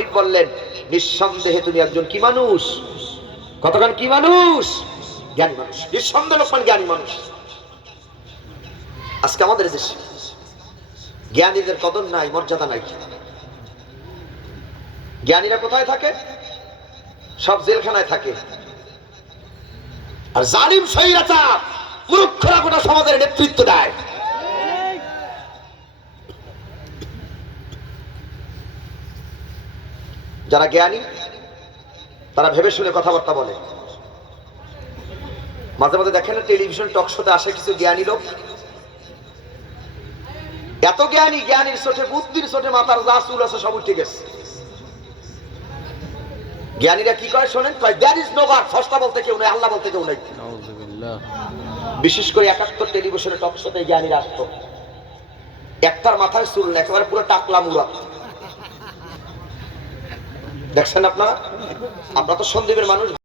হাবিব বললেন, নিঃসন্দেহে তুমি একজন কি মানুষ? কতক্ষণ কি মানুষ? জ্ঞানী মানুষ, নিঃসন্দেহ লোকমান জ্ঞানী মানুষ। আজকে আমাদের দেশে জ্ঞানীদের কদর নাই, মর্যাদা নাই। জ্ঞানীরা কোথায় থাকে? সব জেলখানায় থাকে। আর জালিম সৈরাচার মূর্খরা গোটা সমাজের নেতৃত্ব দেয়। যারা জ্ঞানী তারা ভেবে শুনে কথাবার্তা বলে। মাঝে মাঝে দেখেন না টেলিভিশন টক শোতে আসে কিছু জ্ঞানী লোক। এত জ্ঞানী জ্ঞানীর চোটে বুদ্ধির চোটে মাথার যা চুল আছে সব উঠে গেছে। জ্ঞানীরা কি করে শোনেন? দ্যার ইজ নো গড ফসটা বলতে কেউ নেই আল্লাহ বলতে কেউ নেই। বিশেষ করে একাত্তর টেলিভিশনে টক শোতে জ্ঞানীরা আসতো। একটার মাথায় চুল না একেবারে পুরো টাকলা মুরা দেখছেন আপনারা? আপনারা তো সন্দীপের মানুষ।